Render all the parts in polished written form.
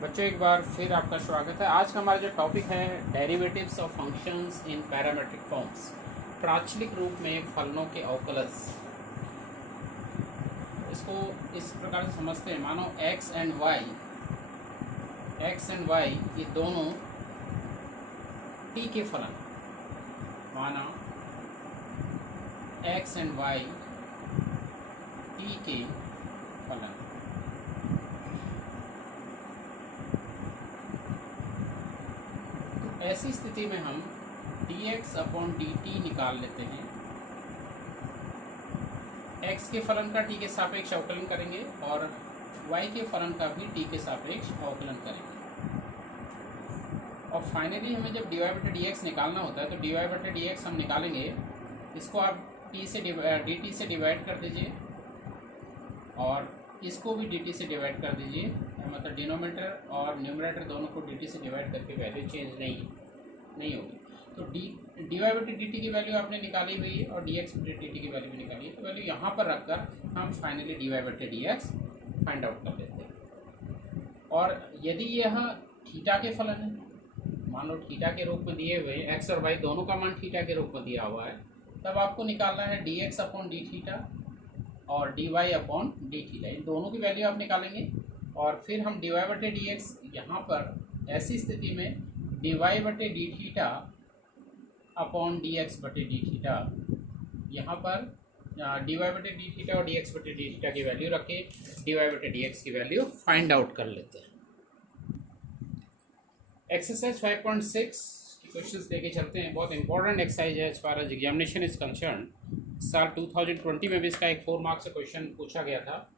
बच्चों एक बार फिर आपका स्वागत है। आज का हमारा जो टॉपिक है derivatives of functions in parametric forms, प्राचलिक रूप में फलनों के अवकलज। इसको इस प्रकार से समझते हैं, मानो एक्स एंड वाई ये दोनों टी के फलन, माना एक्स एंड वाई टी के फलन। ऐसी स्थिति में हम dx/dt निकाल लेते हैं। x के फलन का t के सापेक्ष अवकलन करेंगे और y के फलन का भी t के सापेक्ष अवकलन करेंगे। और फाइनली हमें जब dy/dx निकालना होता है तो dy/dx हम निकालेंगे। इसको आप dt से डिवाइड कर दीजिए और इसको भी dt से डिवाइड कर दीजिए। मतलब डिनोमिनेटर और न्यूमरेटर दोनों को dt से डिवाइड करके वैल्यू चेंज नहीं होगी। तो dy/dt की वैल्यू आपने निकाली हुई है और dx/dt की वैल्यू भी निकाली है। तो वैल्यू यहाँ पर रखकर हम फाइनली dy/dx फाइंड आउट कर लेते हैं। और यदि यह थीटा के फलन है, मान लो थीटा के रूप में दिए हुए एक्स और वाई दोनों का मान थीटा के रूप में दिया हुआ है, तब आपको निकालना है dx/d और dy/d। इन दोनों की वैल्यू आप निकालेंगे और फिर हम dy/dx यहाँ पर ऐसी स्थिति में dy/d अपॉन dx/d यहाँ पर dy/d और dx/d की वैल्यू रख के dy/dx की वैल्यू फाइंड आउट कर लेते हैं। एक्सरसाइज 5.6 की क्वेश्चंस लेके चलते हैं। बहुत इंपॉर्टेंट एक्सरसाइज है as far as examination is concern. साल 2020 में भी इसका एक 4 मार्क्स का क्वेश्चन पूछा गया था।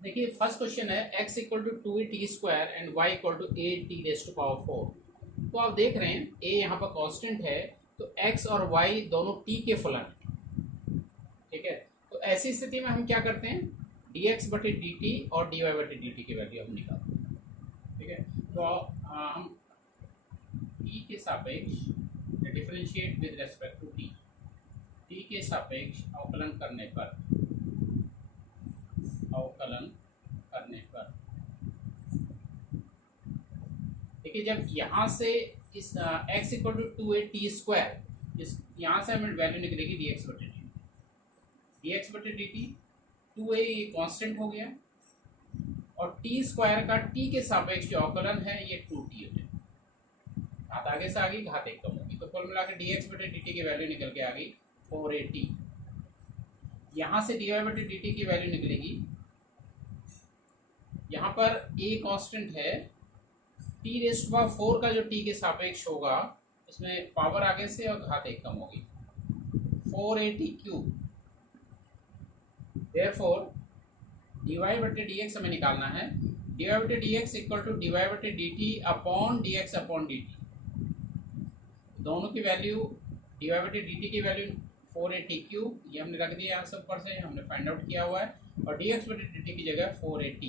देखिए फर्स्ट क्वेश्चन है x equal to 2a² and y equal to 8t⁴। तो आप देख रहे हैं a यहाँ पर कांस्टेंट है, तो x और y दोनों t के फलन है। ठीक है, तो ऐसी स्थिति में हम क्या करते हैं, dx/dt और dy/dt की वैल्यू हम निकालते हैं। ठीक है, तो हम t के सापेक्ष differentiate with respect to t के सापेक्ष अवकलन करने पर देखिए जब यहाँ से इस x इक्वल टू 2a² इस यहाँ से हमें वैल्यू निकलेगी dx/dt 2a ये कांस्टेंट हो गया और t² का t के सापेक्ष जो अवकलन है ये 2t है। घात आगे से आ गई, घात एक कम होगी, तो कुल मिलाकर dx/dt की वैल्यू निकल के आ गई 4at। यहाँ से dy/dt की वैल्यू निकलेगी, यहाँ पर a कांस्टेंट है, t⁴ का जो t के सापेक्ष होगा इसमें पावर आगे से और घात एक कम होगी, 4at³। देयरफॉर dy/dx हमें निकालना है, dy/dx equal to dy/dt upon dx/dt। दोनों की वैल्यू dy/dt की वैल्यू 4at³ ये हमने रख दिया यहाँ सब पर से, हमने फाइंड आउट किया हुआ है, और dx/dt की जगह 4at।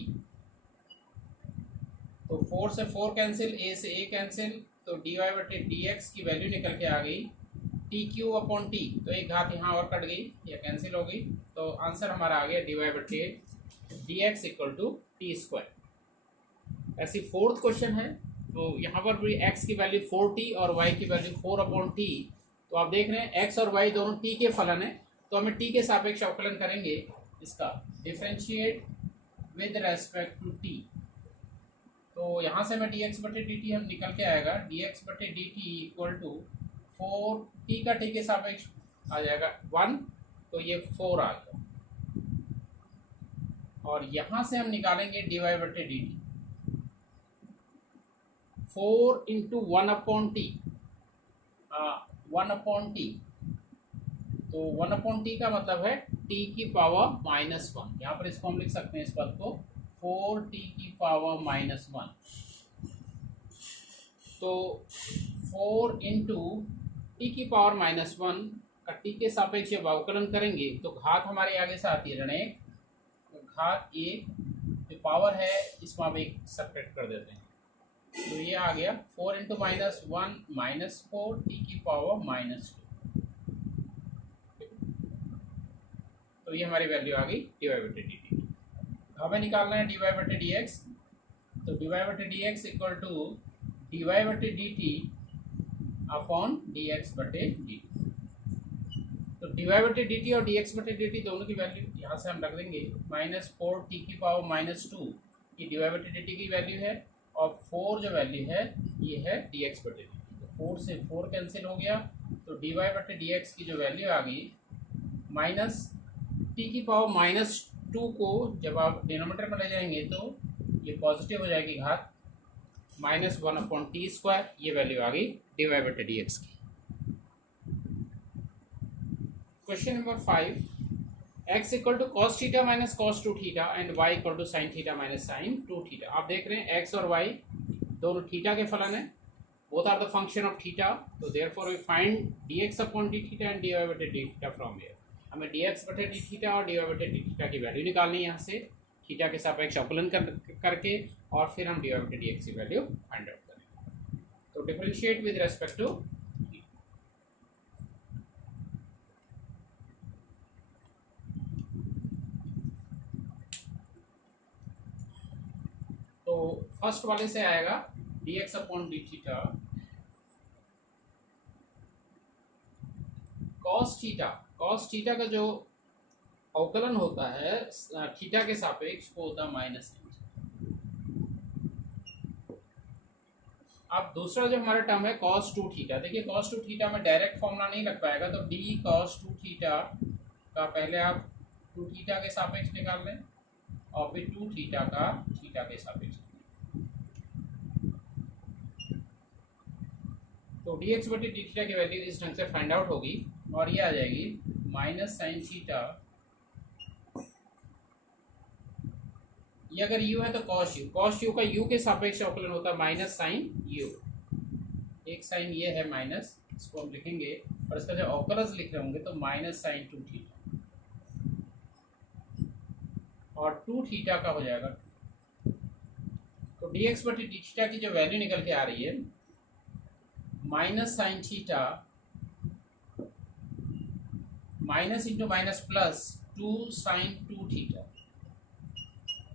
तो 4 से 4 कैंसिल, a से a कैंसिल, तो dy/dx की वैल्यू निकल के आ गई t³/t। तो एक घात यहाँ और कट गई या कैंसिल हो गई, तो आंसर हमारा आ गया dy/dx इक्वल टू t²। ऐसी फोर्थ क्वेश्चन है, तो यहाँ पर भी x की वैल्यू 4t और y की वैल्यू 4/t। तो आप देख रहे हैं x और y दोनों t के फलन है, तो हमें t के सापेक्ष अवकलन करेंगे, इसका differentiate with respect to t। तो यहाँ से मैं dx/dt हम निकल के आएगा, dx/dt इक्वल टू 4t का t के सापेक्ष आ जाएगा 1, तो ये 4 आ गया। और यहाँ से हम निकालेंगे dy/dt 4 इंटू 1/t, 1/t। तो 1/t का मतलब है t⁻⁻1। यहाँ पर इसको हम लिख सकते हैं इस पद को 4t⁻⁻1। तो 4 इंटू t⁻⁻1 का t के सापेक्ष जब अवकलन करेंगे तो घात हमारे आगे से आती है ऋण 1, तो घात 1 जो पावर है इसको आप एक सब्ट्रैक्ट कर देते हैं, तो ये आ गया 4 इंटू -1 -4 t⁻⁻2। तो ये हमारी वैल्यू आ गई dy/dt। हमें निकालना है dy/dx। तो dy बटे d x equal to dy बटे d t upon d x बटे डी। तो dy बटे डी टी और डी एक्स बटे डी टी दोनों की वैल्यू यहाँ से हम रख देंगे। -4t⁻⁻2 ये dy बटे डी टी की वैल्यू है, और 4 जो वैल्यू है ये है डी एक्स बटे डी टी। तो 4 से 4 कैंसिल हो गया, तो dy बटे डी एक्स की जो वैल्यू आ गई -t⁻⁻2 को जब आप डिनोमिनेटर में ले जाएंगे तो ये पॉजिटिव हो जाएगी घात, -1/t²। ये वैल्यू आ गई dy बटे डी एक्स की। Question number 5, x equal to cos theta minus cos 2 theta and y equal to sin theta minus sin 2 theta. आप देख रहे हैं x और y दोनों थीटा के फलन है, both are the function of theta. तो therefore we find dx upon d theta and dy बटे डी थीटा फ्रॉम हियर। हमें dx बटे डी थीटा और dy बटे डी थीटा की वैल्यू निकालनी है यहाँ से थीटा के सापेक्ष अवकलन करके, और फिर हम dy बटे dx की वैल्यू फाइंड आउट करेंगे। तो डिफरेंशिएट विद रेस्पेक्ट टू, तो फर्स्ट वाले से आएगा dx upon d theta cos theta का जो अवकलन होता है थीटा के सापेक्ष वो होता है माइनस। अब दूसरा जो हमारा टर्म है cos 2 थीटा, देखिए cos 2 थीटा में डायरेक्ट फॉर्मूला नहीं लग पाएगा, तो d cos 2 थीटा का पहले आप 2 थीटा के सापेक्ष निकाल लें और फिर 2 थीटा का थीटा के सापेक्ष। तो dx बटे डी थीटा की वैल्यू इस ढंग से फाइंड आउट होगी, और ये आ जाएगी -sin थीटा, ये अगर u है तो cos u का u के सापेक्ष अवकलन होता है -sin u। एक साइन ये है माइनस, इसको हम लिखेंगे, और इसका जब अवकलज लिख रहे होंगे तो -sin 2 थीटा, और 2 थीटा का हो जाएगा। तो dx बटे डी थीटा की जो वैल्यू निकल के आ रही है -sin theta minus into minus plus 2 sin 2 theta,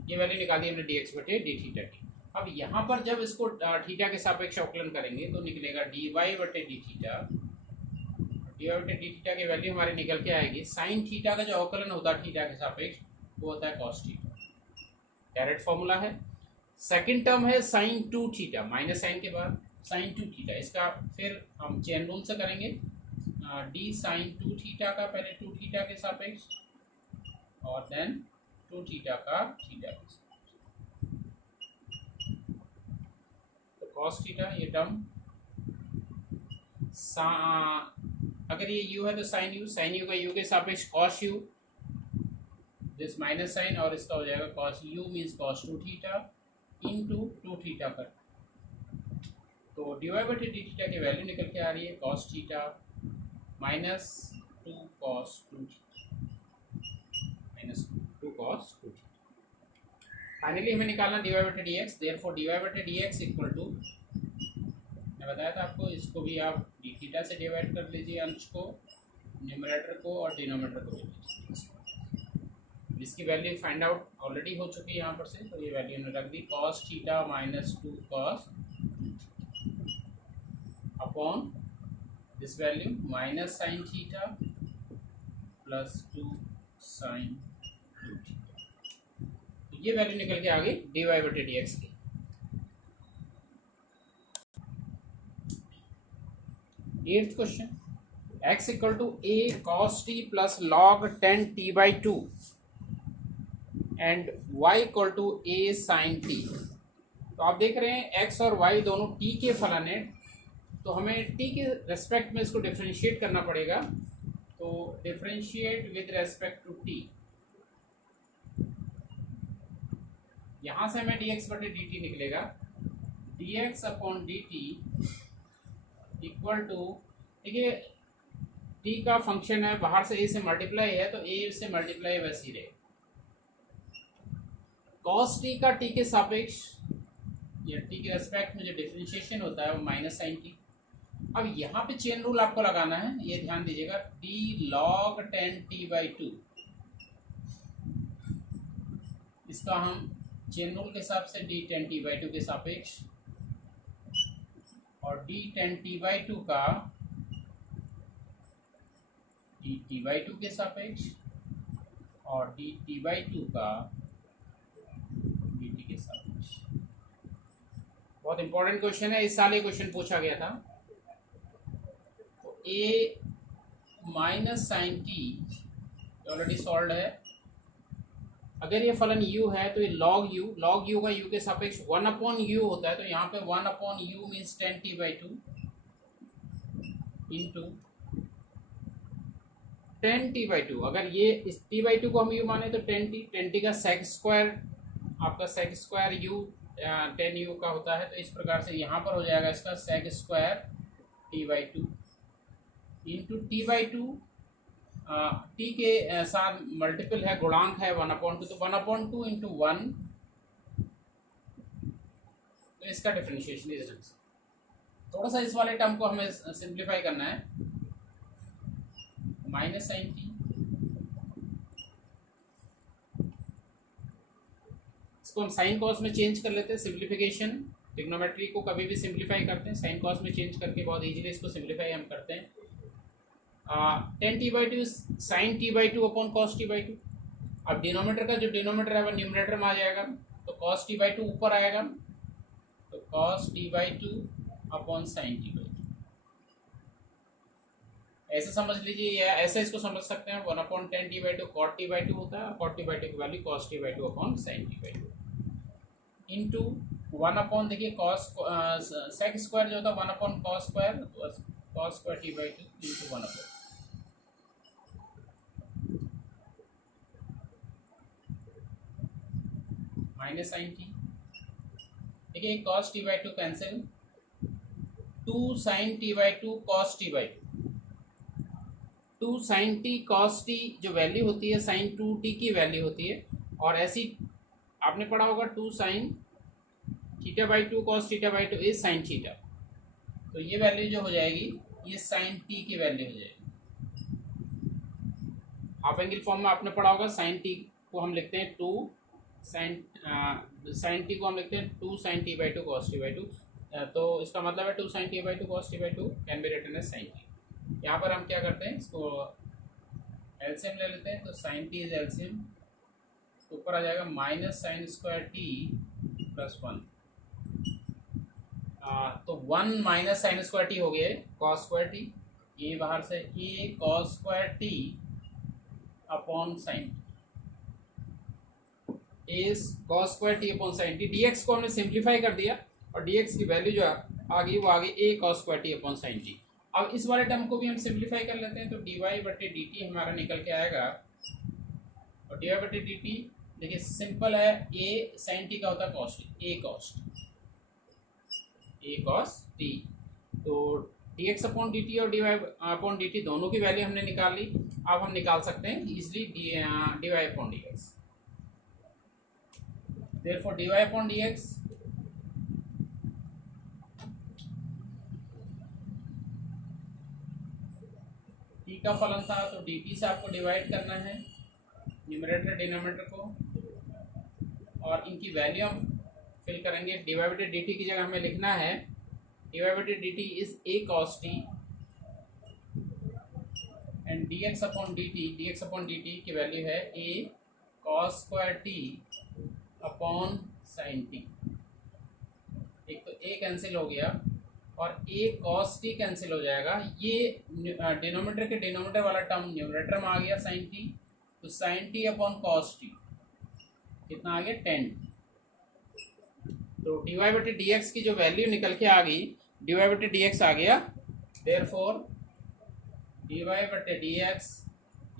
ये वैल्यू निकाल दी हमने dx बटे डी थीटा की। अब यहाँ पर जब इसको थीटा के सापेक्ष अवकलन करेंगे तो निकलेगा dy बटे डी थीटा, dy बटे डी थीटा की वैल्यू हमारी निकल के आएगी। साइन थीटा का जो अवकलन होता है थीटा के सापेक्ष वो होता है cos थीटा, डायरेक्ट फॉर्मूला है। सेकंड टर्म है sin 2 थीटा, माइनस साइन के बाद sin 2 थीटा, इसका फिर हम चेन रूल से करेंगे, d sin 2 थीटा का पहले 2 थीटा के सापेक्ष और देन 2 थीटा का थीटा के सापेक्ष। तो cos थीटा ये टर्म, अगर ये u है तो sin u का u के सापेक्ष cos u, this minus sine, और इसका हो जाएगा cos u means cos 2 theta into 2 theta का। तो dy बटे डी थीटा की वैल्यू निकल के आ रही है cos theta minus 2 cos 2 minus 2 cos 2 theta. Finally हमें निकालना dy बटे डी एक्स, देयरफॉर dy बटे डी एक्स इक्वल टू, मैं बताया था आपको, इसको भी आप डी थीटा से डिवाइड कर लीजिए, अंश को, न्यूमरेटर को और डिनोमिनेटर को ले लीजिए। इसकी वैल्यू फाइंड आउट ऑलरेडी हो चुकी है यहाँ पर से, तो ये वैल्यू हमने रख दी cos theta minus 2 cos upon this value minus sin theta plus 2 sin 2 theta. तो ये वैल्यू निकल के आ गई dy बटे डी एक्स की। Eighth question, x equal to a cos t plus log 10t/2 and y equal to a sin t। तो आप देख रहे हैं x और y दोनों t के फलन है, तो हमें t के रेस्पेक्ट में इसको डिफरेंशिएट करना पड़ेगा। तो differentiate with respect to t, यहाँ से हमें dx बटे dt निकलेगा, dx upon dt equal to, देखिए t का फंक्शन है, बाहर से a से मल्टीप्लाई है तो a से मल्टीप्लाई वैसे ही रहे। cos t का t के सापेक्ष या t के रेस्पेक्ट में जो डिफरेंशिएशन होता है वो माइनस साइन t। अब यहाँ पे चेन रूल आपको लगाना है, ये ध्यान दीजिएगा, d log 10t/2, इसका हम चेन रूल के हिसाब से D ten T by two के सापेक्ष और D ten T by two का डी टी बाई टू के सापेक्ष और डी टी बाई टू का डी टी के सापेक्ष। बहुत इंपॉर्टेंट क्वेश्चन है, इस साल ये क्वेश्चन पूछा गया था। तो a minus sine t already solve है। अगर ये फलन u है तो ये log u का u के सापेक्ष 1/u होता है, तो यहाँ पे 1/u means 10t/2 into 10t/2। अगर ये इस t/2 को हम u माने तो 10t का सेक स्क्वायर, आपका सेक स्क्वायर u 10u का होता है, तो इस प्रकार से यहाँ पर हो जाएगा इसका sec square t/2 into t/2 T के साथ मल्टीपल है, गुणांक है 1/2, तो 1/2 इंटू 1, तो इसका डिफरेंशिएशन इस ढंग से। थोड़ा सा इस वाले टर्म को हमें सिंप्लीफाई करना है। माइनस साइन टी, इसको हम साइन कॉस में चेंज कर लेते हैं। सिंप्लीफिकेशन, ट्रिग्नोमेट्री को कभी भी सिंप्लीफाई करते हैं, साइन कॉस में चेंज करके बहुत इजीली इसको सिंप्लीफाई हम करते हैं। 10t/2 sign t/2 upon cos t/2। अब डिनोमीटर का जो डिनोमीटर है वो न्यूमरेटर में आ जाएगा, तो cos t/2 ऊपर आएगा, तो cos t/2 upon sine t/2। ऐसे समझ लीजिए, या ऐसे इसको समझ सकते हैं, 1/10t/2 cot t/2 होता है, cot t/2 की value cos t/2 upon sine t/2 into 1/, देखिए cos सेक स्क्वायर जो होता है 1/cos square, cos square t/2 into 1/, minus sine t. देखिए cos t/2 cancel, 2 sin t/2 cos t/2, 2 sin t cos t जो value होती है sin 2t की value होती है, और ऐसी आपने पढ़ा होगा 2 sin θ/2 cos θ/2 is sin theta, तो ये वैल्यू जो हो जाएगी ये sin t की वैल्यू हो जाएगी। हाफ एंगल फॉर्म में आपने पढ़ा होगा, sin t को हम लिखते हैं 2 sin t को हम लिखते हैं 2 sin t/2 cos t/2, तो इसका मतलब है 2 sin t/2 cos t/2 can be written as sin t। यहाँ पर हम क्या करते हैं, इसको एलसीएम ले लेते हैं, तो sin t इज एलसीएम, तो ऊपर आ जाएगा minus sine square t plus 1, तो 1 माइनस साइन स्क्वायर t हो गया cos स्क्वायर t, ये बाहर से a cos square t upon sine is cos square t upon sine t। dx को हमने सिंप्लीफाई कर दिया और dx की वैल्यू जो आ गई वो आ गई a cos square t upon sine t। अब इस वाले टर्म को भी हम सिंप्लीफाई कर लेते हैं, तो dy/dt हमारा निकल के आएगा, और dy/dt देखिए सिंपल है, a sin t का होता है cos t, a cos t, तो dx अपॉन dt और dy अपॉन dt दोनों की वैल्यू हमने निकाल ली। अब हम निकाल सकते हैं easily dy upon dx। Therefore dy upon dx t का फलन था, तो dt से आपको डिवाइड करना है न्यूमरेटर डिनोमिनेटर को, और इनकी वैल्यू हम फिल करेंगे। dy/dt की जगह हमें लिखना है dy/dt is a cos t and dx upon dt की वैल्यू है a cos square t upon sine T. एक तो a कैंसिल हो गया और a cos t कैंसिल हो जाएगा, ये डिनोमीटर के डिनोमीटर वाला टर्म न्यूमरेटर में आ गया साइन t, तो sine t upon cos t कितना आ गया 10। तो dy/dx की जो वैल्यू निकल के आ गई, dy/dx आ गया, therefore dy/dx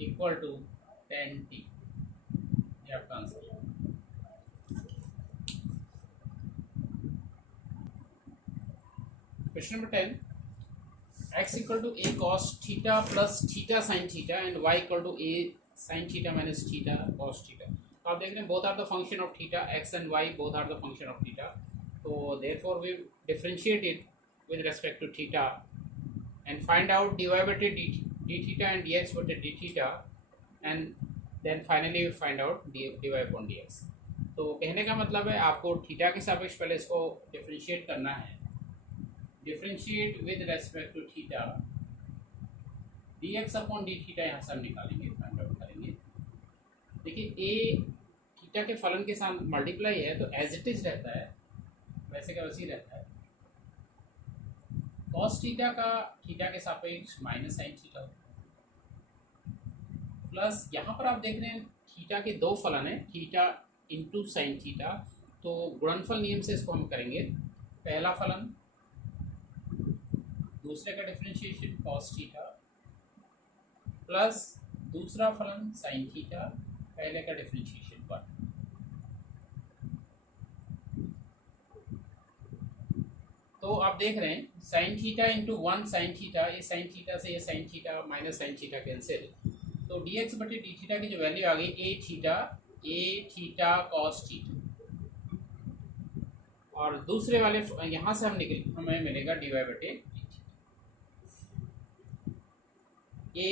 equal to 10t, ये आपका answer. Question number 10, x equal to a cos theta plus theta sin theta and y equal to a sin theta minus theta cos theta। तो आप देख रहे हैं both are the function of theta, x and y both are the function of theta, so therefore we differentiate it with respect to theta and find out dy/d theta and dx/d theta, and then finally we find out dy upon dx। तो कहने का मतलब है आपको theta के सापेक्ष पहले इसको डिफरेंशिएट करना है। Differentiate with respect to theta, dx upon d theta यहाँ से हम निकालेंगे, फाइंड आउट करेंगे। देखिए ए थीटा के फलन के साथ मल्टीप्लाई है तो एज इट इज रहता है, वैसे का वैसे ही रहता है। कॉस थीटा का थीटा के सापेक्ष माइनस साइन थीटा होता है, प्लस यहाँ पर आप देख रहे हैं थीटा के दो फलन है, थीटा इंटू साइन थीटा, तो गुणनफल नियम से इसको हम करेंगे। पहला फलन दूसरे का डिफरेंशिएशन कॉस थीटा प्लस दूसरा फलन साइन थीटा, पहले का डिफरेंशिएशन 1। तो आप देख रहे हैं sine theta into 1 sine theta, ये साइन थीटा से ये sine theta minus sine theta cancel, तो dx बटे डी थीटा की जो वैल्यू आ गई ए थीटा कॉस थीटा, और दूसरे वाले यहाँ से हमें मिलेगा dy बटे ए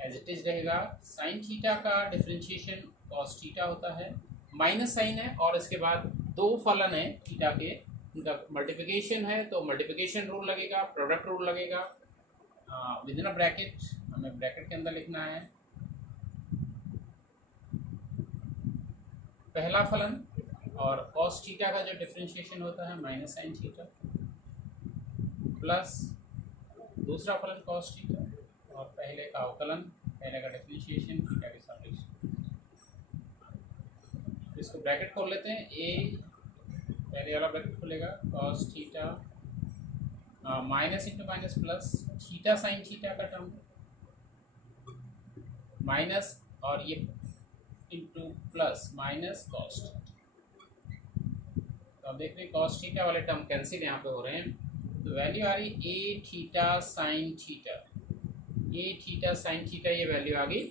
एज इट इज रहेगा। साइन थीटा का डिफरेंशिएशन कॉस थीटा होता है, माइनस साइन है और इसके बाद दो फलन है थीटा के, उनका मल्टीप्लिकेशन है तो मल्टीप्लिकेशन रूल लगेगा, प्रोडक्ट रूल लगेगा विद इन अ ब्रैकेट, हमें ब्रैकेट के अंदर लिखना है। पहला फलन और कॉस थीटा का जो डिफरेंशिएशन होता है माइनस साइन थीटा, प्लस दूसरा फलन कॉस थीटा और पहले का अवकलन, पहले का डिफरेंशिएशन थीटा के सापेक्ष। इसको ब्रैकेट खोल लेते हैं, ए पहले वाला ब्रैकेट खुलेगा cos theta minus into minus plus theta sine theta का टर्म माइनस और ये into plus minus cos theta. तो आप देख रहे हैं कॉस थीटा वाले टर्म कैंसिल यहाँ पे हो रहे हैं, तो वैल्यू आ रही ए थीटा साइन थीटा, ए थीटा साइन थीटा, ये वैल्यू आ गई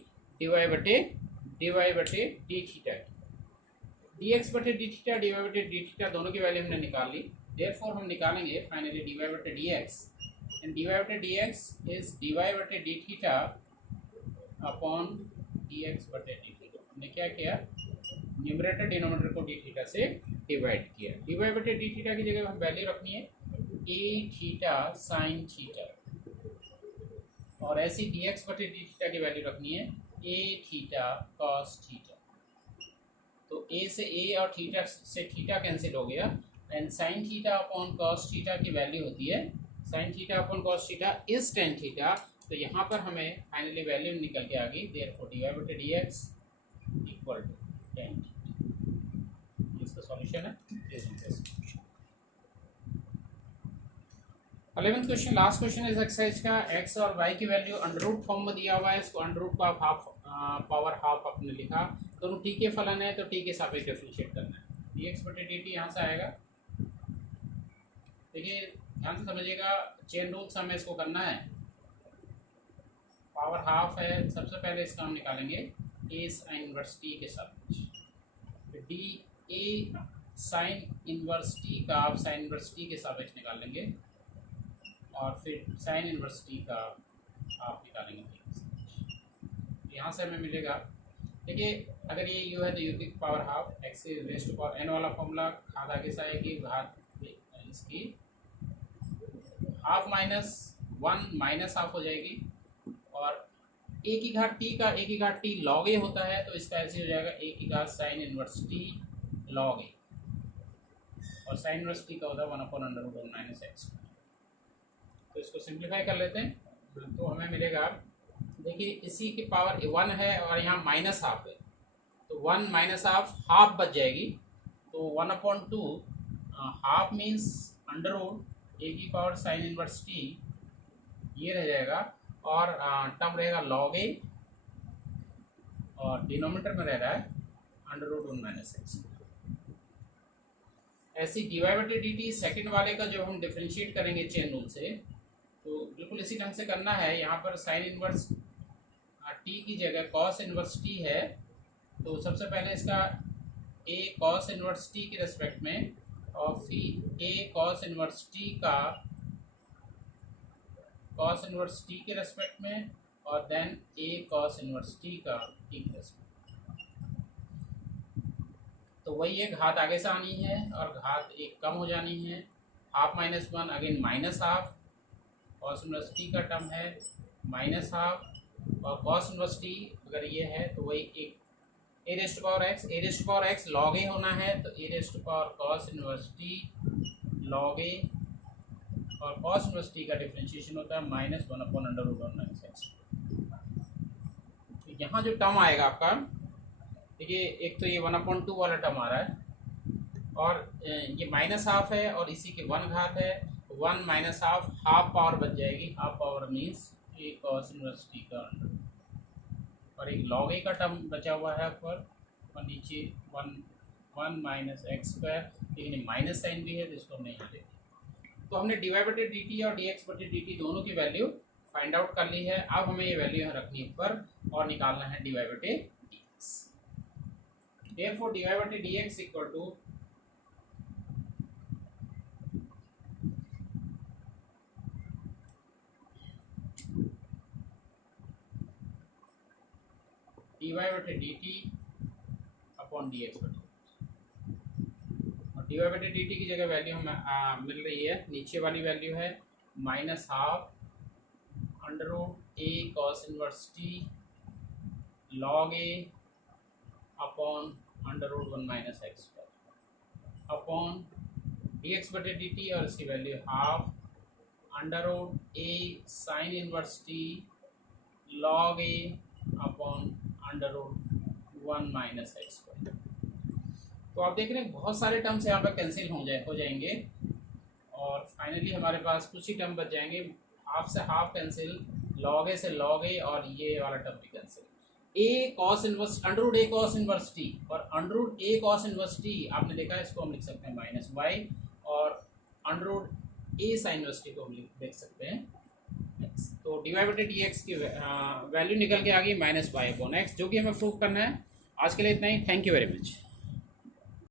dy बटे डी थीटा की। dx बटे डी थीटा dy बटे डी थीटा दोनों की वैल्यू हमने निकाल ली, देयरफॉर हम निकालेंगे फाइनली dy बटे dx, एंड dy बटे dx इज dy बटे डी थीटा अपॉन dx बटे डी थीटा। हमने क्या किया, न्यूमरेटर डिनोमिनेटर को डी थीटा से डिवाइड किया। dy बटे डी थीटा की जगह हम वैल्यू रखनी है ए थीटा साइन थीटा, और ऐसी dx बटे डी थीटा की वैल्यू रखनी है ए थीटा कॉस थीटा। तो a से a और थीटा से थीटा कैंसिल हो गया, and sine theta upon cos theta की वैल्यू होती है sine theta upon cos theta is tan theta. तो यहाँ पर हमें फाइनली वैल्यू निकल के आ गई, देयरफॉर dy बटे dx equal to tan theta. इसका सॉल्यूशन है 11th क्वेश्चन, लास्ट क्वेश्चन इस एक्सरसाइज का। x और y की वैल्यू अंडर रूट फॉर्म में दिया हुआ है, इसको अंडर रूट का हाफ पावर हाफ आपने लिखा, दोनों t के फलन है तो t के सापेक्ष डिफरेंशिएट करना है। dx बटे dt यहाँ से आएगा, देखिए ध्यान से समझिएगा, चेन रूल से हमें इसको करना है। पावर हाफ है, सबसे पहले इसका हम निकालेंगे a साइन इनवर्स t के सापेक्ष, D a sine inverse t का आप साइन इनवर्स t के सापेक्ष निकाल लेंगे, और फिर साइन इनवर्स टी का आप निकालेंगे। यहाँ से हमें मिलेगा, देखिए अगर ये u है तो u की power half, x raise to power n वाला फॉर्मूला घात आगे से आएगी, घात इसकी हाफ माइनस 1 माइनस हाफ हो जाएगी, और a की घात t का a की घात t log a होता है, तो इसका ऐसे हो जाएगा a की घात sine inverse t log a, और साइन इनवर्स t का होता है 1/√1 माइनस x। तो इसको सिंप्लीफाई कर लेते हैं, तो हमें मिलेगा, देखिए इसी की पावर 1 है और यहाँ माइनस हाफ है, तो 1 माइनस हाफ बच जाएगी, तो 1/2 हाफ मीन्स अंडर रूट ए की पावर साइन इनवर्स टी, ये रह जाएगा, और टर्म रहेगा log a, और डिनोमिनेटर में रह रहा है √1 माइनस x। ऐसी dy बटे डी टी सेकेंड वाले का जो हम डिफ्रेंशिएट करेंगे चेन रूल से, तो बिल्कुल इसी ढंग से करना है। यहाँ पर साइन इनवर्स टी की जगह कॉस इनवर्स टी है, तो सबसे पहले इसका a कॉस इनवर्स टी के रेस्पेक्ट में, और फिर a कॉस इनवर्स टी का कॉस इनवर्स टी के रेस्पेक्ट में, और then a cos inverse t का टी के रेस्पेक्ट। तो वही है, घात आगे से आनी है और घात एक कम हो जानी है। Half minus one again minus half, cos inverse t का टर्म है माइनस हाफ, और कॉस इनवर्स टी अगर ये है तो वही एक a raised power x log a होना है, तो a raised power cos inverse t log a, और कॉस इनवर्स टी का डिफरेंशिएशन होता है minus one upon under root one minus x. तो यहाँ जो टर्म आएगा आपका, देखिए एक तो ये 1/2 वाला टर्म आ रहा है, और ये माइनस हाफ है और इसी के 1 घात है, 1 माइनस हाफ, हाफ पावर बच जाएगी, हाफ पावर मीन्स ए कॉस इनवर्स टी का अंडर, और एक लॉग ए का टर्म बचा हुआ है ऊपर, और नीचे 1 माइनस एक्स स्क्वायर, लेकिन माइनस साइन भी है तो इसको हमने यहाँ ले लिया। तो हमने डी वाई बटे डी टी और डी एक्स बटे डी टी दोनों की वैल्यू फाइंड आउट कर ली है। अब हमें ये वैल्यू यहाँ रखनी है ऊपर और निकालना है डी वाई बटे d x. Therefore, dy by dx equal to dy by dt upon dx बटे, और dy by dt की जगह वैल्यू हमें मिल रही है, नीचे वाली वैल्यू है minus half under root a cos inverse t log a upon under root one minus x upon d x बटे डी टी, और इसकी value half under root a sine inverse t log a upon under root one minus x. तो आप देख रहे हैं बहुत सारे टर्म्स यहाँ पर कैंसिल हो जाएंगे, और फाइनली हमारे पास कुछ ही टर्म बच जाएंगे, हाफ से हाफ कैंसिल, लॉग ए से लॉग ए, और ये वाला टर्म भी cancel. A cos inverse under root a cos inverse T और under root a cos inverse T आपने देखा है, इसको हम लिख सकते हैं माइनस वाई, और under root a sine inverse T को हम देख सकते हैं एक्स। तो डी वाई बटे डी एक्स की वैल्यू निकल के आ गई माइनस वाई अपॉन एक्स, जो कि हमें प्रूव करना है। आज के लिए इतना ही, थैंक यू वेरी मच।